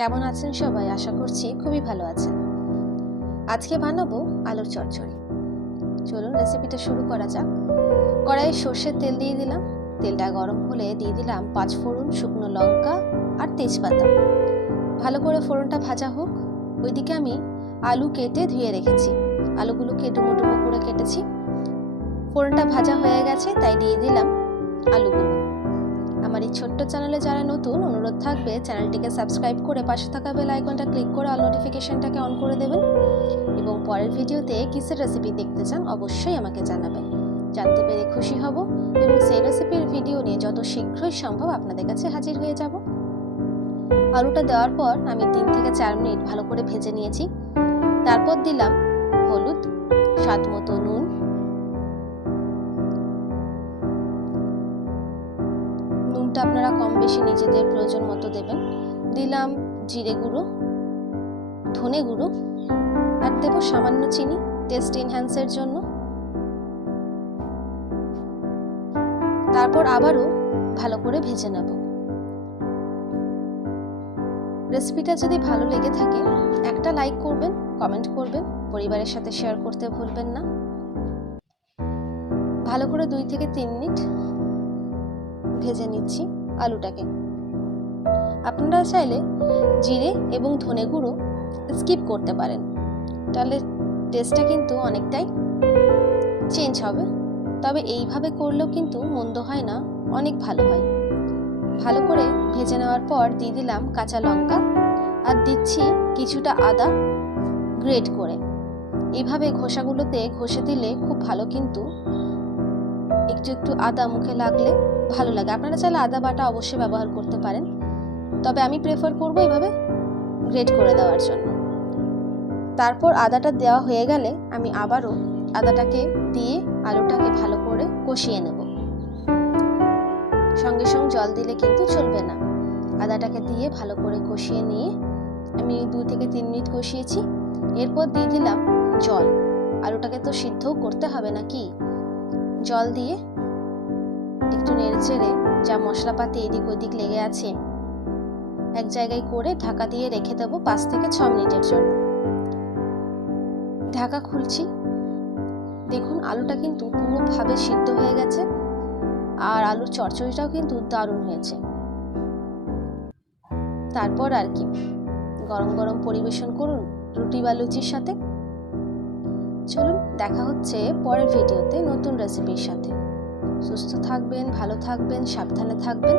কেমন আছেন সবাই? আশা করছি খুবই ভালো আছেন। আজকে বানাবো আলুর চচ্চড়ি। চলুন রেসিপিটা শুরু করা যাক। কড়াইয়ে সর্ষের তেল দিয়ে দিলাম। তেলটা গরম হলে দিয়ে দিলাম পাঁচ ফোড়ন শুকনো লঙ্কা আর তেজপাতা। ভালো করে ফোড়নটা ভাজা হোক। ওইদিকে আমি আলু কেটে ধুয়ে রেখেছি। আলুগুলো কেটে মুটুমো করে কেটেছি। ফোড়নটা ভাজা হয়ে গেছে, তাই দিয়ে দিলাম আলুগুলো। আমার এই ছোট্ট চ্যানেলে যারা নতুন, অনুরোধ থাকবে চ্যানেলটিকে সাবস্ক্রাইব করে পাশে থাকা বেল আইকনটা ক্লিক করে অল নোটিফিকেশনটাকে অন করে দেবেন এবং পরের ভিডিওতে কিসের রেসিপি দেখতে চান অবশ্যই আমাকে জানাবেন। জানতে পেরে খুশি হব এবং সেই রেসিপির ভিডিও নিয়ে যত শীঘ্রই সম্ভব আপনাদের কাছে হাজির হয়ে যাব। আলুটা দেওয়ার পর আমি তিন থেকে চার মিনিট ভালো করে ভেজে নিয়েছি। তারপর দিলাম হলুদ, স্বাদ মতো নুন আপনারা কম বেশি নিজেদের প্রয়োজন মতো দেবেন। দিলাম জিরে গুঁড়ো, ধনে গুঁড়ো, আর দেবো সামান্য চিনি টেস্ট এনহ্যান্সের জন্য। তারপর আবারও ভালো করে ভেজে নেব। রেসিপিটা যদি ভালো লেগে থাকে, একটা লাইক করবেন কমেন্ট করবেন, পরিবারের সাথে শেয়ার করতে ভুলবেন না। ভালো করে দুই থেকে তিন মিনিট ভেজে নিচ্ছি আলুটাকে। আপনারা চাইলে জিরে এবং ধনে গুঁড়ো স্কিপ করতে পারেন। তাহলে টেস্টটা কিন্তু অনেকটাই চেঞ্জ হবে। তবে এইভাবে করলেও কিন্তু মন্দ হয় না, অনেক ভালো হয়। ভালো করে ভেজে নেওয়ার পর দিয়ে দিলাম কাঁচা লঙ্কা আর দিচ্ছি কিছুটা আদা গ্রেট করে। এভাবে ঘষাগুলোতে ঘষে দিলে খুব ভালো কিন্তু একটু একটু আদা মুখে লাগলে ভালো লাগে। আপনারা চাইলে আদা বাটা অবশ্যই ব্যবহার করতে পারেন। তবে আমি প্রেফার করব এভাবে গ্রেট করে দেওয়ার জন্য। তারপর আদাটা দেওয়া হয়ে গেলে আমি আবারও আদাটাকে দিয়ে আলুটাকে ভালো করে কষিয়ে নেব। সঙ্গে সঙ্গে জল দিলে কিন্তু চলবে না। আদাটাকে দিয়ে ভালো করে কষিয়ে নিয়ে আমি দু থেকে তিন মিনিট কষিয়েছি। এরপর দিয়ে দিলাম জল। আলুটাকে তো সিদ্ধও করতে হবে নাকি? জল দিয়ে একটু নেড়ে চেড়ে যা মশলাপাতি এদিক ওদিক লেগে আছে, এক জায়গায় করে ঢাকা দিয়ে রেখে দেবো পাঁচ থেকে ছ মিনিটের জন্য। ঢাকা খুলছি। দেখুন, আলুটা কিন্তু পুরোভাবে সিদ্ধ হয়ে গেছে আর আলুর চচ্চড়িটাও কিন্তু দারুণ হয়েছে। তারপর আর কি, গরম গরম পরিবেশন করুন রুটি বা লুচির সাথে। চলুন দেখা হচ্ছে পরের ভিডিওতে নতুন রেসিপির সাথে। সুস্থ থাকবেন, ভালো থাকবেন, সাবধানে থাকবেন।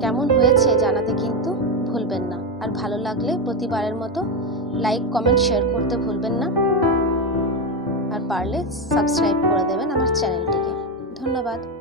কেমন হয়েছে জানাতে কিন্তু ভুলবেন না। আর ভালো লাগলে প্রতিবারের মতো লাইক কমেন্ট শেয়ার করতে ভুলবেন না। আর পারলে সাবস্ক্রাইব করে দেবেন আমার চ্যানেলটিকে ধন্যবাদ।